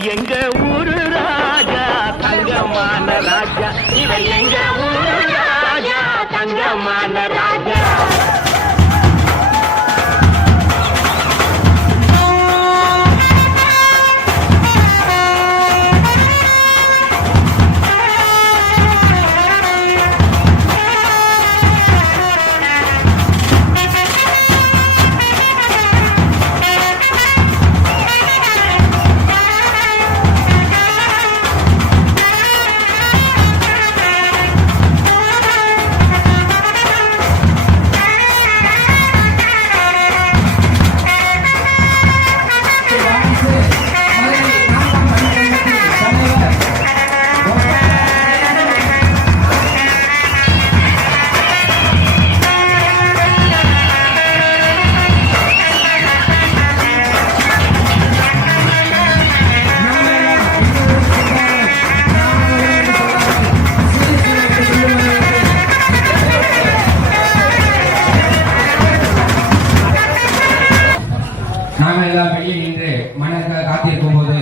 இவர் எங்க ஊரு ராஜா தங்கமான ராஜா இவர் எங்க ஊரு ராஜா தங்கமான ராஜா நாங்கள் எல்லாம் வெளியே நின்று மன்னருக்காக காத்திருக்கும் போது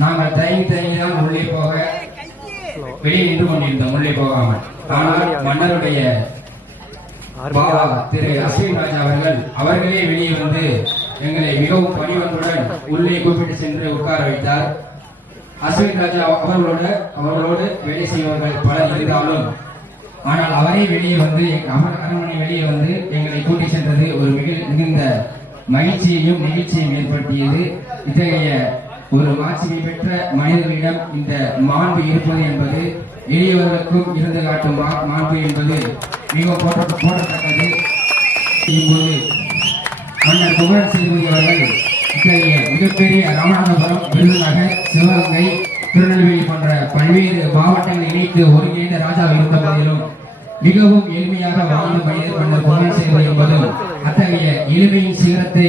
நாங்கள் தயங்கி தான் உள்ளே போக வெளியே நின்று கொண்டிருந்தோம், உள்ளே போகாமல். ஆனால் மன்னருடைய பாபா திரு அஸ்வின் ராஜா அவர்களே வெளியே வந்து எங்களை மிகவும் பணிவன்புடன் உள்ளே கூப்பிட்டு சென்று உட்கார வைத்தார். அஸ்வின் ராஜா அவர்களோடு வேலை செய்வர்கள் பலர் இருந்தாலும் ஆனால் அவரே வெளியே வந்து அரண்மனை வெளியே வந்து எங்களை கூட்டி சென்றது ஒரு மிகுந்த மகிழ்ச்சியையும் நெகிழ்ச்சியையும் ஏற்படுத்தியது. இத்தகைய ஒரு மாட்சிமை பெற்ற மனிதர்களிடம் இந்த மாண்பு இருப்பது என்பது எளியவர்களுக்கும் இருந்து காட்டும் மாண்பு என்பது மிகவும் போற்றத்தக்கது. இப்போது மன்னர் குமரன் சேதுபதி அவர்கள் இத்தகைய மிகப்பெரிய ராமநாதபுரம், விருதுநகர், சிவகங்கை, திருநெல்வேலி போன்ற பல்வேறு மாவட்டங்களை இணைத்து ஒருங்கிணைந்த ராஜா இருந்த போதிலும் மிகவும் எளிமையாக வாழ்ந்த மனிதர் மன்னர் குமரன் சேதுபதி என்பதும் அத்தகைய எளிமையின் சிகரத்தை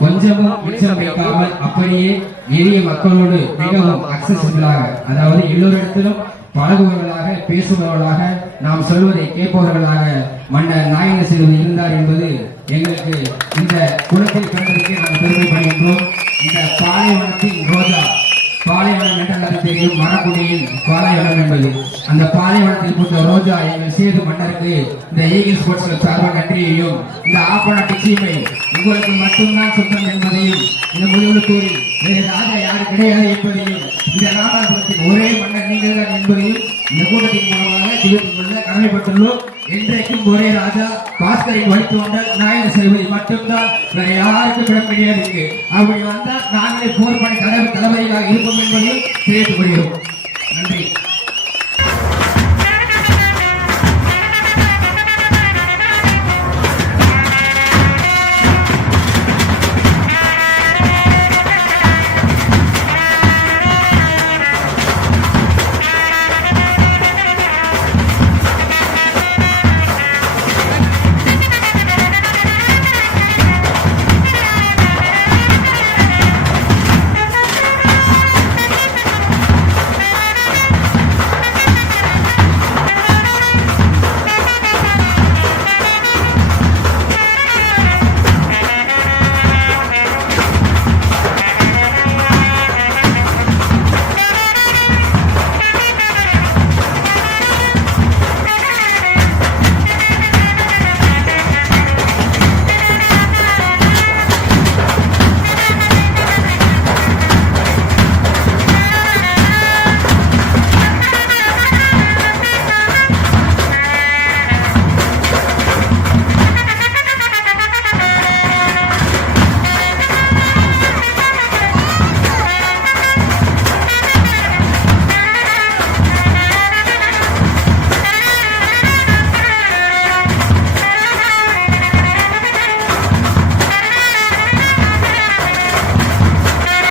கொஞ்சமும் மிச்சம் வைக்காமல் அப்படியே எளிய மக்களோடு மிகவும் அக்சசிபிளாக, அதாவது எல்லோரிடத்திலும் பழகுவர்களாக, பேசுபவர்களாக, நாம் சொல்வதை கேட்பவர்களாக மன்னர் நாயக சேதுபதி இருந்தார் என்பது எங்களுக்கு இந்த குலத்தில் பிறந்ததற்கு நாம் பெருமைப்படுகின்றோம். இந்த பாலைவனத்தின் ரோஜா, பாலைவனம் என்றால் தெரியும், மரக்குடியின் பாலைவனம் என்பது. அந்த பாலைவனத்தில் பூத்த ரோஜா எங்கள் சேது மன்னருக்கு இந்த ஈகிள் ஸ்போர்ட்ஸ் கிளப் சார்பாக நன்றியையும், இந்த ஆப்பநாட்டு சீமை உங்களுக்கு மட்டும்தான் சொந்தம் என்பதையும் இந்த முடிவு கூறி வேறு ராஜா யாரு கிடையாது என்பதையும், இந்த ராமநாதபுரத்தின் ஒரே மன்னர் நீங்கள் தான் என்பதையும் இந்த கூட்டத்தின் மூலமாக தெரிவித்துக் கொள்ள கடமைப்பட்டுள்ளோம். இன்றைக்கும் ஒரே ராஜா பாஸ்கரின் வழித்தோன்றல் நாயக சேதுபதி மட்டும்தான், வேற யாருக்கும் விட முடியாது. அப்படி வந்தால் நாங்களே போர் பணி தளபதிகளாக இருப்போம் என்பதையும் தெரிவித்துக் கொள்கிறோம். நன்றி.